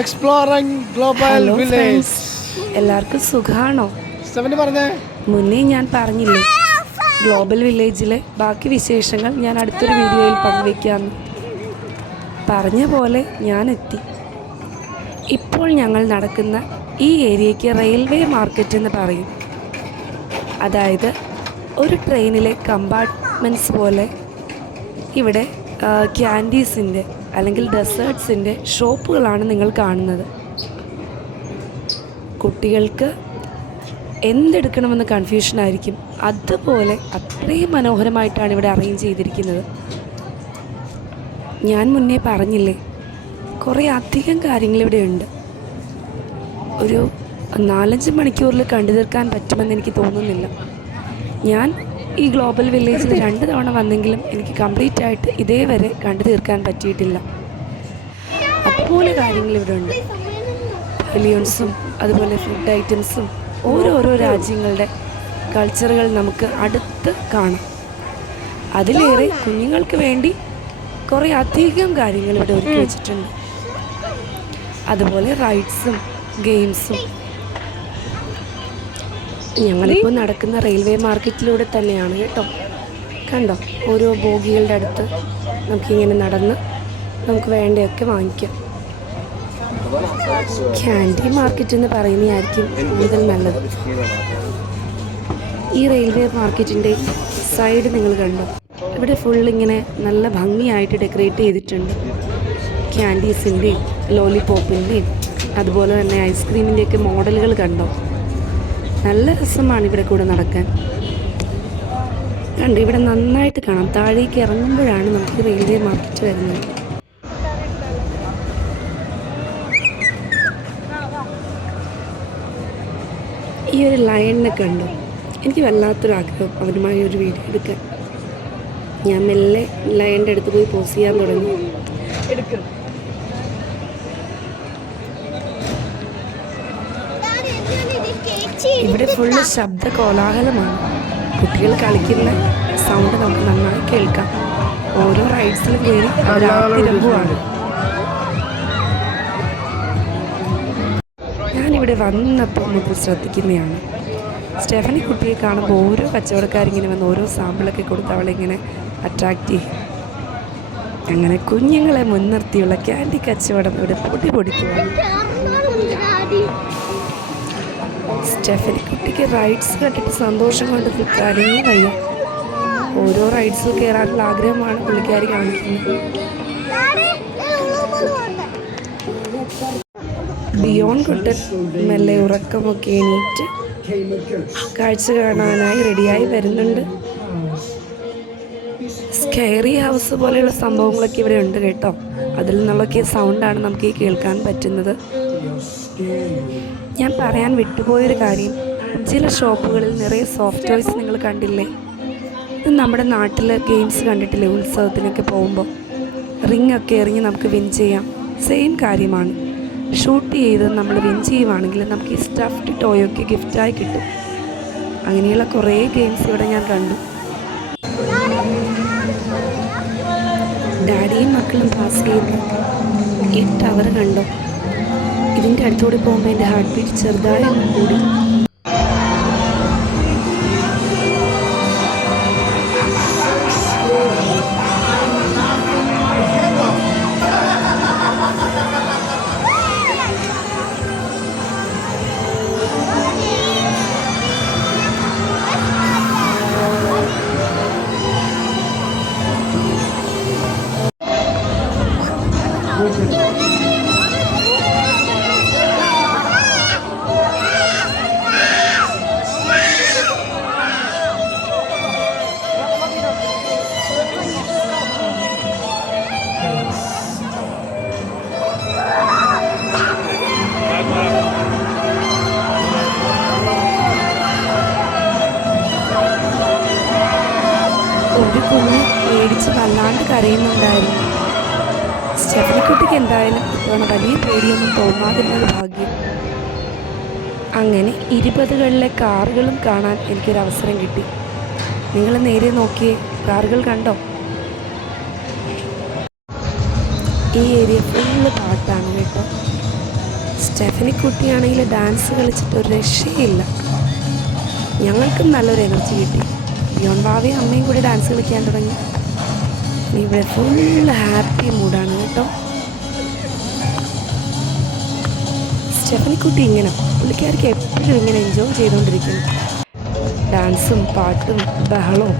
Exploring global village എല്ലാവർക്കും സുഖാണോ? പറഞ്ഞേ. മുന്നേ ഞാൻ പറഞ്ഞില്ലേ? ഗ്ലോബൽ വില്ലേജിലെ ബാക്കി വിശേഷങ്ങൾ ഞാൻ അടുത്തൊരു വീഡിയോയിൽ പങ്കുവയ്ക്കാമെന്ന് പറഞ്ഞ പോലെ ഞാൻ എത്തി ഇപ്പോൾ ഞങ്ങൾ നടക്കുന്ന ഈ ഏരിയയ്ക്ക് റെയിൽവേ മാർക്കറ്റ് എന്ന് പറയും. അതായത് ഒരു ട്രെയിനിലെ കമ്പാർട്ട്മെന്റ്സ് പോലെ ഇവിടെ ക്യാൻഡീസിന്റെ അല്ലെങ്കിൽ ഡെസേർട്സിന്റെ ഷോപ്പുകളാണ് നിങ്ങൾ കാണുന്നത്. കുട്ടികൾക്ക് എന്തെടുക്കണമെന്ന് കൺഫ്യൂഷനായിരിക്കും അതുപോലെ അത്രയും മനോഹരമായിട്ടാണ് ഇവിടെ അറേഞ്ച് ചെയ്തിരിക്കുന്നത്. ഞാൻ മുന്നേ പറഞ്ഞില്ലേ കുറേ അധികം കാര്യങ്ങൾ ഇവിടെ ഉണ്ട്. ഒരു നാലഞ്ച് മണിക്കൂറിൽ കണ്ടു തീർക്കാൻ പറ്റുമെന്ന് എനിക്ക് തോന്നുന്നില്ല. ഞാൻ ഈ ഗ്ലോബൽ വില്ലേജിൽ രണ്ട് തവണ വന്നെങ്കിലും എനിക്ക് കംപ്ലീറ്റ് ആയിട്ട് ഇതേവരെ കണ്ടു തീർക്കാൻ പറ്റിയിട്ടില്ല. അതുപോലെ കാര്യങ്ങൾ ഇവിടെ ഉണ്ട്. പവലിയൻസും അതുപോലെ ഫുഡ് ഐറ്റംസും ഓരോരോ രാജ്യങ്ങളുടെ കൾച്ചറുകൾ നമുക്ക് അടുത്ത് കാണാം. അതിലേറെ കുഞ്ഞുങ്ങൾക്ക് വേണ്ടി കുറേ അധികം കാര്യങ്ങൾ ഇവിടെ ഒരുക്കി വെച്ചിട്ടുണ്ട്. അതുപോലെ റൈഡ്സും ഗെയിംസും ഞങ്ങളിപ്പോൾ നടക്കുന്ന റെയിൽവേ മാർക്കറ്റിലൂടെ തന്നെയാണ് കേട്ടോ. കണ്ടോ? ഓരോ ബോഗികളുടെ അടുത്ത് നമുക്കിങ്ങനെ നടന്ന് നമുക്ക് വേണ്ടതൊക്കെ വാങ്ങിക്കാം. ക്യാൻഡി മാർക്കറ്റ് എന്ന് പറയുന്നതായിരിക്കും കൂടുതൽ നല്ലത്. ഈ റെയിൽവേ മാർക്കറ്റിന്റെ സൈഡ് നിങ്ങൾ കണ്ടോ? ഇവിടെ ഫുൾ ഇങ്ങനെ നല്ല ഭംഗിയായിട്ട് ഡെക്കറേറ്റ് ചെയ്തിട്ടുണ്ട്. ക്യാൻഡീസിന്റെയും ലോലിപോപ്പിന്റെയും അതുപോലെ തന്നെ ഐസ്ക്രീമിന്റെയൊക്കെ മോഡലുകൾ കണ്ടോ? നല്ല രസമാണ് ഇവിടെ കൂടെ നടക്കാൻ. കണ്ട് ഇവിടെ നന്നായിട്ട് കാണാം. താഴേക്ക് ഇറങ്ങുമ്പോഴാണ് നമുക്ക് റെയിൽവേ മാർക്കറ്റ് വരുന്നത്. ഈ ഒരു ലയണിനെ കണ്ടു? എനിക്ക് വല്ലാത്തൊരു ആഗ്രഹം അവനുമായി ഒരു വീഡിയോ എടുക്കാൻ. ഞാൻ മെല്ലെ ലയണിന്റെ അടുത്ത് പോയി പോസ് ചെയ്യാൻ തുടങ്ങി. ഇവിടെ ഫുള്ള് ശബ്ദ കോലാഹലമാണ്. കുട്ടികൾ കളിക്കുന്ന സൗണ്ട് നമുക്ക് നന്നായി കേൾക്കാം. ഓരോ റൈഡ്സിലും കയറി അവരാത്തിരമ്പുവാണ് ഞാനിവിടെ വന്നപ്പോൾ നമുക്ക് ശ്രദ്ധിക്കുന്നതാണ്. സ്റ്റെഫനി കുട്ടിയെ കാണുമ്പോൾ ഓരോ കച്ചവടക്കാരിങ്ങനെ വന്ന് ഓരോ സാമ്പിളൊക്കെ കൊടുത്ത് അവളിങ്ങനെ അട്രാക്റ്റ് ചെയ്യും. അങ്ങനെ കുഞ്ഞുങ്ങളെ മുൻനിർത്തിയുള്ള ക്യാൻഡി കച്ചവടം ഇവിടെ പൊടി പൊടിക്കുകയാണ് സ്റ്റെഫനി കുട്ടിക്ക് റൈഡ്സ് കണ്ടിട്ട് സന്തോഷം കൊണ്ട് കരഞ്ഞു വയ്യ. ഓരോ റൈഡ്സിൽ കയറാനുള്ള ആഗ്രഹമാണ് പുള്ളിക്കാരി കാണിക്കുന്നത്. ബിയോൺ കുട്ടൻ മെല്ലെ ഉറക്കമൊക്കെ എണീറ്റ് കാഴ്ച കാണാനായി റെഡിയായി വരുന്നുണ്ട്. സ്കെയറി ഹൗസ് പോലെയുള്ള സംഭവങ്ങളൊക്കെ ഇവിടെ ഉണ്ട് കേട്ടോ. അതിൽ നിന്നുള്ളൊക്കെ സൗണ്ടാണ് നമുക്ക് ഈ കേൾക്കാൻ പറ്റുന്നത്. ഞാൻ പറയാൻ വിട്ടുപോയൊരു കാര്യം. ചില ഷോപ്പുകളിൽ നിറയെ സോഫ്റ്റ് ടോയ്സ് നിങ്ങൾ കണ്ടില്ലേ? ഇത് നമ്മുടെ നാട്ടിൽ ഗെയിംസ് കണ്ടിട്ടില്ലേ? ഉത്സവത്തിനൊക്കെ പോകുമ്പോൾ റിംഗ് ഒക്കെ എറിഞ്ഞ് നമുക്ക് വിൻ ചെയ്യാം. സെയിം കാര്യമാണ്. ഷൂട്ട് ചെയ്ത് നമ്മൾ വിൻ ചെയ്യുവാണെങ്കിൽ നമുക്ക് ഈ സ്റ്റഫ്ഡ് ടോയൊക്കെ ഗിഫ്റ്റായി കിട്ടും. അങ്ങനെയുള്ള കുറേ ഗെയിംസ് ഇവിടെ ഞാൻ കണ്ടു. ഡാഡിയും മക്കളും പാസ് ചെയ്യുന്നു ഈ ടവർ കണ്ടോ? ഇതിന്റെ അടുത്തൂടെ പോകുമ്പോൾ എന്റെ ഹാർട്ട് ബീറ്റ് ചെറുതായി കൂടി. ഇത്തവണ വലിയ പേടിയൊന്നും തോന്നാതിരുന്നത് ഭാഗ്യം. അങ്ങനെ ഇരുപതുകളിലെ കാറുകളും കാണാൻ എനിക്കൊരു അവസരം കിട്ടി. നിങ്ങൾ നേരെ നോക്കിയേ കാറുകൾ കണ്ടോ? ഈ ഏരിയ ഫുള്ള് പാട്ടാണ് കേട്ടോ. സ്റ്റെഫനി കുട്ടിയാണെങ്കിൽ ഡാൻസ് കളിച്ചിട്ട് ഒരു രക്ഷയില്ല. ഞങ്ങൾക്കും നല്ലൊരു എനർജി കിട്ടി. ബിയോൺ ഭാവിയും അമ്മയും കൂടി ഡാൻസ് കളിക്കാൻ തുടങ്ങി. ഇവിടെ ഫുള്ള് ഹാപ്പി മൂഡാണ് കേട്ടോ. സ്റ്റെഫനി കുട്ടി ഇങ്ങനെ പുള്ളിക്കാർക്ക് എപ്പോഴും ഇങ്ങനെ എൻജോയ് ചെയ്തുകൊണ്ടിരിക്കുന്നു. ഡാൻസും പാട്ടും ബഹളവും.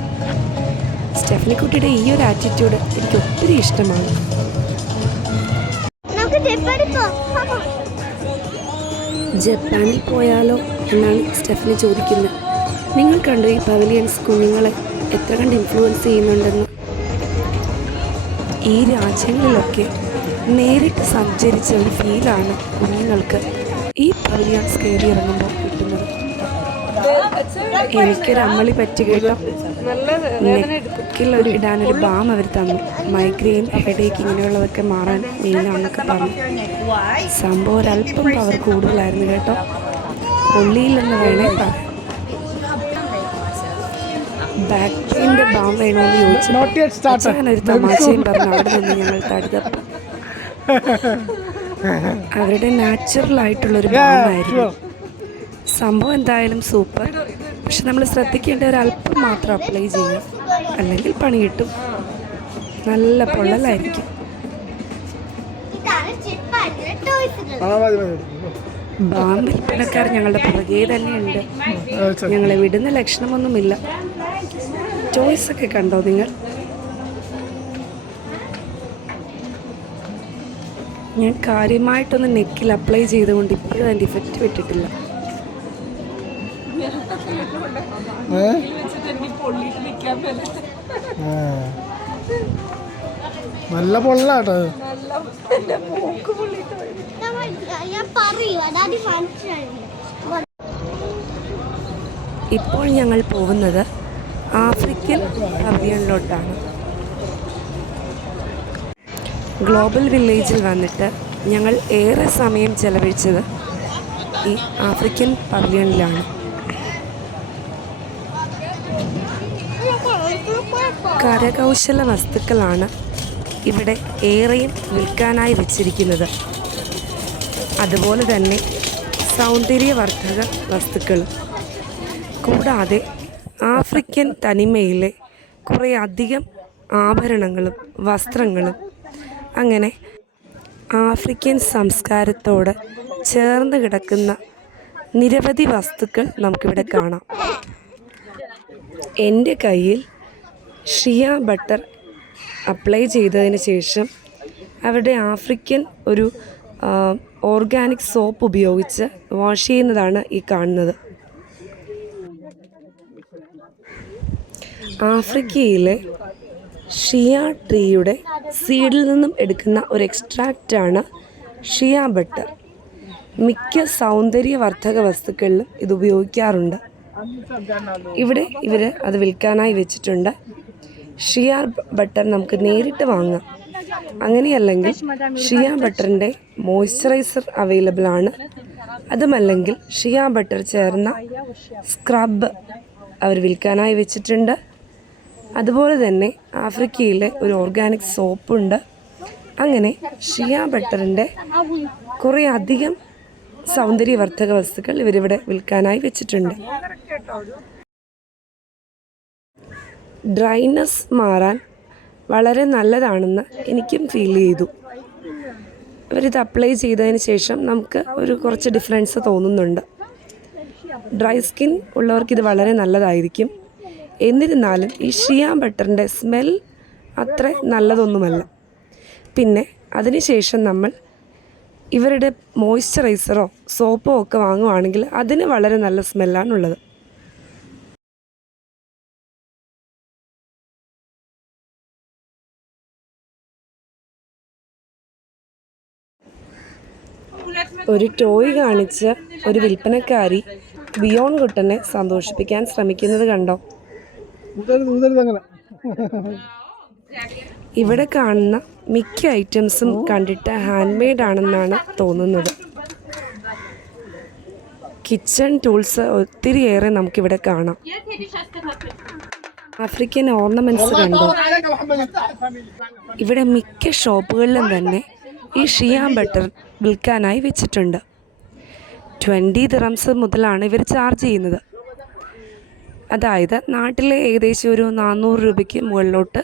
സ്റ്റെഫനി കുട്ടിയുടെ ഈ ഒരു ആറ്റിറ്റ്യൂഡ് എനിക്ക് ഒത്തിരി ഇഷ്ടമാണ്. ജപ്പാനിൽ പോയാലോ എന്നാണ് സ്റ്റെഫനി ചോദിക്കുന്നത്. നിങ്ങൾ കണ്ടു ഈ പവലിയൻസ് കുഞ്ഞുങ്ങളെ എത്ര കണ്ട് ഇൻഫ്ലുവൻസ് ചെയ്യുന്നുണ്ടെന്ന്? ഈ രാജ്യങ്ങളിലൊക്കെ നേരിട്ട് സഞ്ചരിച്ച ഒരു ഫീലാണ് കുഞ്ഞുങ്ങൾക്ക്. ഈ പവിലിയൻസ് കയറി ഇറങ്ങുമ്പോൾ കിട്ടുന്നത്? എനിക്കൊരു അമ്മളി പറ്റി കേട്ടോ. നെക്കിലൊരു ഇടാനൊരു ബാം അവർ തന്നു. മൈഗ്രെയിൻ ഹെഡേക്ക് ഇങ്ങനെയുള്ളതൊക്കെ മാറാൻ മെയിനാണെന്നൊക്കെ പറഞ്ഞു. സംഭവം ഒരല്പം പവർ കൂടുതലായിരുന്നു കേട്ടോ. ഉള്ളിയില്ലെന്ന് വേണേ പറയാം. ബാക്ക് പെയിന്റെ ബാം വേണമെന്ന് ചോദിച്ചു. ഒരു തമാശയും പറഞ്ഞു. അവിടെ നിന്ന് ഞങ്ങൾ തടുത്തപ്പം അവരുടെ നാച്ചുറൽ ആയിട്ടുള്ളൊരു ഭാഗമായിരുന്നു സംഭവം എന്തായാലും സൂപ്പർ പക്ഷെ നമ്മൾ ശ്രദ്ധിക്കേണ്ട ഒരു അല്പം മാത്രം അപ്ലൈ ചെയ്യും അല്ലെങ്കിൽ പണി കിട്ടും. നല്ല പൊള്ളലായിരിക്കും. ബാം വിൽപ്പനക്കാർ ഞങ്ങളുടെ പുറകെ തന്നെയുണ്ട്. ഞങ്ങളെ വിടുന്ന ലക്ഷണമൊന്നുമില്ല. ചോയ്സൊക്കെ കണ്ടോ നിങ്ങൾ? ഞാൻ കാര്യമായിട്ടൊന്ന് നെക്കിൽ അപ്ലൈ ചെയ്തുകൊണ്ട് ഇപ്പോഴും അതിന്റെ ഇഫക്റ്റ് വിട്ടിട്ടില്ല. നല്ല പൊള്ളാട്ടോ. ഇപ്പോൾ ഞങ്ങൾ പോകുന്നത് ആഫ്രിക്കൻ പവലിയനിലോട്ടാണ് ഗ്ലോബൽ വില്ലേജിൽ വന്നിട്ട് ഞങ്ങൾ ഏറെ സമയം ചെലവഴിച്ചത് ഈ ആഫ്രിക്കൻ പവിലിയണിലാണ്. കരകൗശല വസ്തുക്കളാണ് ഇവിടെ ഏറെയും വിൽക്കാനായി വച്ചിരിക്കുന്നത്. അതുപോലെ തന്നെ സൗന്ദര്യവർദ്ധക വസ്തുക്കൾ. കൂടാതെ ആഫ്രിക്കൻ തനിമയിലെ കുറേ അധികം ആഭരണങ്ങളും വസ്ത്രങ്ങളും അങ്ങനെ ആഫ്രിക്കൻ സംസ്കാരത്തോട് ചേർന്ന് കിടക്കുന്ന നിരവധി വസ്തുക്കൾ നമുക്കിവിടെ കാണാം. എന്റെ കയ്യിൽ ഷിയ ബട്ടർ അപ്ലൈ ചെയ്തതിന് ശേഷം അവരുടെ ആഫ്രിക്കൻ ഒരു ഓർഗാനിക് സോപ്പ് ഉപയോഗിച്ച് വാഷ് ചെയ്യുന്നതാണ് ഈ കാണുന്നത്. ആഫ്രിക്കയിലെ ഷിയ ട്രീയുടെ സീഡിൽ നിന്നും എടുക്കുന്ന ഒരു എക്സ്ട്രാക്റ്റാണ് ഷിയ ബട്ടർ. മിക്ക സൗന്ദര്യവർദ്ധക വസ്തുക്കളിലും ഇത് ഉപയോഗിക്കാറുണ്ട്. ഇവിടെ ഇവർ അത് വിൽക്കാനായി വെച്ചിട്ടുണ്ട്. ഷിയ ബട്ടർ നമുക്ക് നേരിട്ട് വാങ്ങാം. അങ്ങനെയല്ലെങ്കിൽ ഷിയ ബട്ടറിന്റെ മോയ്സ്ചറൈസർ അവൈലബിൾ ആണ്. അതുമല്ലെങ്കിൽ ഷിയ ബട്ടർ ചേർന്ന സ്ക്രബ് അവർ വിൽക്കാനായി വെച്ചിട്ടുണ്ട്. അതുപോലെ തന്നെ ആഫ്രിക്കയിലെ ഒരു ഓർഗാനിക് സോപ്പുണ്ട്. അങ്ങനെ ഷിയ ബട്ടറിന്റെ കുറേ അധികം സൗന്ദര്യവർദ്ധക വസ്തുക്കൾ ഇവരിവിടെ വിൽക്കാനായി വെച്ചിട്ടുണ്ട്. ഡ്രൈനസ് മാറാൻ വളരെ നല്ലതാണെന്ന് എനിക്കും ഫീൽ ചെയ്തു. ഇവരിത് അപ്ലൈ ചെയ്തതിന് ശേഷം നമുക്ക് ഒരു കുറച്ച് ഡിഫറൻസ് തോന്നുന്നുണ്ട്. ഡ്രൈ സ്കിൻ ഉള്ളവർക്ക് ഇത് വളരെ നല്ലതായിരിക്കും. എന്നിരുന്നാലും ഈ ഷിയാം ബട്ടറിന്റെ സ്മെൽ അത്ര നല്ലതൊന്നുമല്ല. പിന്നെ അതിനുശേഷം നമ്മൾ ഇവരുടെ മോയ്സ്ചറൈസറോ സോപ്പോ ഒക്കെ വാങ്ങുവാണെങ്കിൽ അതിന് വളരെ നല്ല സ്മെല്ലാണുള്ളത് ഒരു ടോയ് കാണിച്ച് ഒരു വിൽപ്പനക്കാരി ബിയോൺ കുട്ടനെ സന്തോഷിപ്പിക്കാൻ ശ്രമിക്കുന്നത് കണ്ടോ? ഇവിടെ കാണുന്ന മിക്ക ഐറ്റംസും കണ്ടിട്ട് ഹാൻഡ് മെയ്ഡ് ആണെന്നാണ് തോന്നുന്നത്. കിച്ചൺ ടൂൾസ് ഒത്തിരിയേറെ നമുക്കിവിടെ കാണാം. ആഫ്രിക്കൻ ഓർണമെന്റ്സ് കണ്ടോ? ഇവിടെ മിക്ക ഷോപ്പുകളിലും തന്നെ ഈ ഷിയാം ബട്ടർ വിൽക്കാനായി വെച്ചിട്ടുണ്ട്. ട്വന്റി ദിറംസ് മുതലാണ് ഇവർ ചാർജ് ചെയ്യുന്നത്. അതായത് നാട്ടിലെ ഏകദേശം ഒരു നാനൂറ് രൂപയ്ക്ക് മുകളിലോട്ട്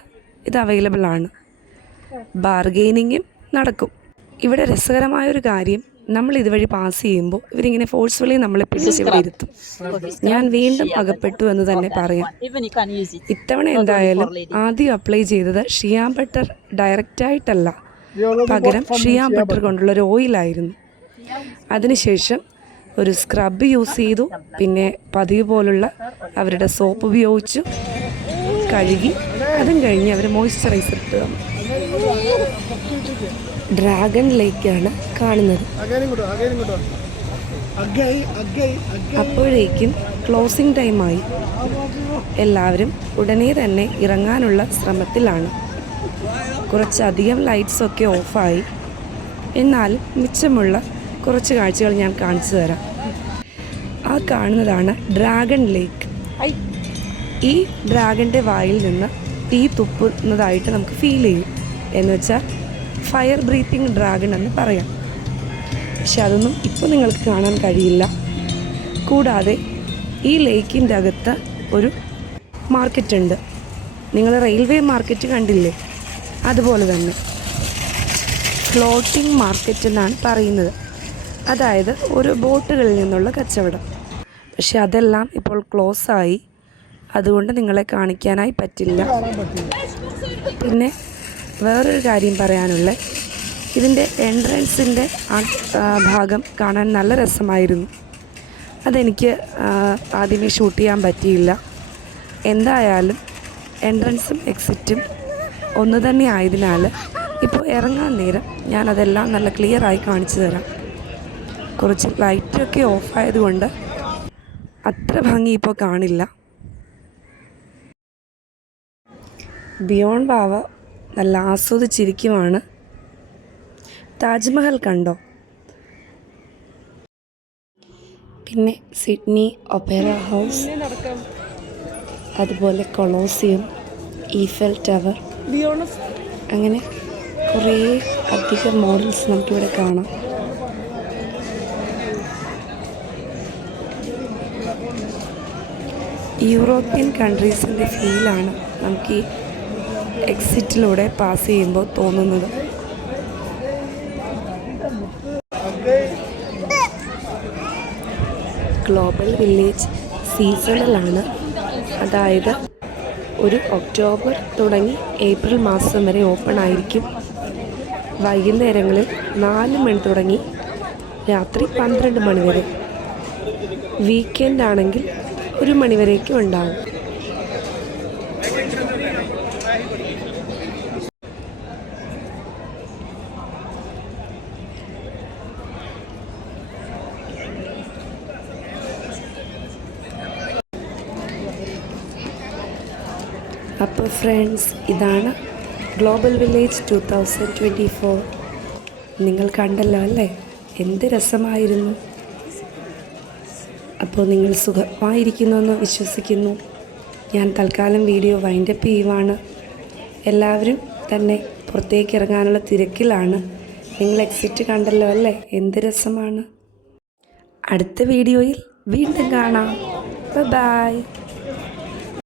ഇത് അവൈലബിൾ ആണ്. ബാർഗെയിനിങ്ങും നടക്കും. ഇവിടെ രസകരമായ ഒരു കാര്യം നമ്മൾ ഇതുവഴി പാസ് ചെയ്യുമ്പോൾ ഇവരിങ്ങനെ ഫോഴ്സ്ഫുള്ളി നമ്മളെ പിടിച്ച് ഇവിടെ ഇരുത്തും. ഞാൻ വീണ്ടും അകപ്പെട്ടു എന്ന് തന്നെ പറയാം. ഇത്തവണ എന്തായാലും ആദ്യം അപ്ലൈ ചെയ്തത് ഷിയാ ബട്ടർ ഡയറക്റ്റായിട്ടല്ല പകരം ഷിയാ ബട്ടർ കൊണ്ടുള്ള ഒരു ഓയിലായിരുന്നു അതിനുശേഷം ഒരു സ്ക്രബ് യൂസ് ചെയ്തു. പിന്നെ പതിവ് പോലുള്ള അവരുടെ സോപ്പ് ഉപയോഗിച്ചു. കഴുകി. അതും കഴിഞ്ഞ് അവർ മോയ്സ്ചറൈസർ ഇട്ട് തന്നു. ഡ്രാഗൺ ലേക്കാണ് കാണുന്നത്. അപ്പോഴേക്കും ക്ലോസിംഗ് ടൈമായി എല്ലാവരും ഉടനെ തന്നെ ഇറങ്ങാനുള്ള ശ്രമത്തിലാണ്. കുറച്ചധികം ലൈറ്റ്സൊക്കെ ഓഫായി എന്നാൽ മിച്ചമുള്ള കുറച്ച് കാഴ്ചകൾ ഞാൻ കാണിച്ചു തരാം. ആ കാണുന്നതാണ് ഡ്രാഗൺ ലേക്ക്. ഈ ഡ്രാഗന്റെ വായിൽ നിന്ന് തീ തുപ്പുന്നതായിട്ട് നമുക്ക് ഫീൽ ചെയ്യും. എന്ന് വെച്ചാൽ ഫയർ ബ്രീത്തിങ് ഡ്രാഗൺ എന്ന് പറയാം. പക്ഷെ അതൊന്നും ഇപ്പോൾ നിങ്ങൾക്ക് കാണാൻ കഴിയില്ല. കൂടാതെ ഈ ലേക്കിന്റെ അകത്ത് ഒരു മാർക്കറ്റ് ഉണ്ട്. നിങ്ങൾ റെയിൽവേ മാർക്കറ്റ് കണ്ടില്ലേ? അതുപോലെ തന്നെ. ഫ്ലോട്ടിംഗ് മാർക്കറ്റ് എന്നാണ് പറയുന്നത്. അതായത് ഒരു ബോട്ടുകളിൽ നിന്നുള്ള കച്ചവടം. പക്ഷെ അതെല്ലാം ഇപ്പോൾ ക്ലോസ് ആയി. അതുകൊണ്ട് നിങ്ങളെ കാണിക്കാനായി പറ്റില്ല. പിന്നെ വേറൊരു കാര്യം പറയാനുള്ള. ഇതിന്റെ എൻട്രൻസിന്റെ ഭാഗം കാണാൻ നല്ല രസമായിരുന്നു. അതെനിക്ക് ആദ്യമേ ഷൂട്ട് ചെയ്യാൻ പറ്റിയില്ല. എന്തായാലും എൻട്രൻസും എക്സിറ്റും ഒന്ന് തന്നെ ആയതിനാൽ ഇപ്പോൾ ഇറങ്ങാൻ നേരം ഞാനതെല്ലാം നല്ല ക്ലിയറായി കാണിച്ചു തരാം. കുറച്ച് ലൈറ്റൊക്കെ ഓഫായതുകൊണ്ട് അത്ര ഭംഗി ഇപ്പോൾ കാണില്ല. ബിയോൺ ബാവ നല്ല ആസ്വദിച്ചിരിക്കുവാണ്. താജ്മഹൽ കണ്ടോ? പിന്നെ സിഡ്നി ഒപ്പേറ ഹൗസ്. അതുപോലെ കൊളോസിയം ഈഫൽ ടവർ. അങ്ങനെ കുറേ അധികം മോഡൽസ് നമുക്കിവിടെ കാണാം. യൂറോപ്യൻ കൺട്രീസിന്റെ ഫീലാണ് നമുക്ക് ഈ എക്സിറ്റിലൂടെ പാസ് ചെയ്യുമ്പോൾ തോന്നുന്നത്. ഗ്ലോബൽ വില്ലേജ് സീസണലാണ്. അതായത് ഒരു ഒക്ടോബർ തുടങ്ങി ഏപ്രിൽ മാസം വരെ ഓപ്പൺ ആയിരിക്കും. വൈകുന്നേരങ്ങളിൽ നാല് മണി തുടങ്ങി രാത്രി പന്ത്രണ്ട് മണി വരെ. വീക്കെൻഡ് ആണെങ്കിൽ ഒരു മണിവരേക്കും ഉണ്ടാവും. അപ്പോൾ ഫ്രണ്ട്സ് ഇതാണ് global village two thousand twenty four നിങ്ങൾ കണ്ടല്ലോ അല്ലേ? എന്ത് രസമായിരുന്നു. അപ്പോൾ നിങ്ങൾ സുഖമായിരിക്കുന്നുവെന്ന് വിശ്വസിക്കുന്നു. ഞാൻ തൽക്കാലം വീഡിയോ വൈൻഡപ്പ് ചെയ്യുവാണ്. എല്ലാവരും തന്നെ പുറത്തേക്ക് ഇറങ്ങാനുള്ള തിരക്കിലാണ്. നിങ്ങൾ എക്സിറ്റ് കണ്ടല്ലോ അല്ലേ? എന്ത് രസമാണ്. അടുത്ത വീഡിയോയിൽ വീണ്ടും കാണാം. ബൈ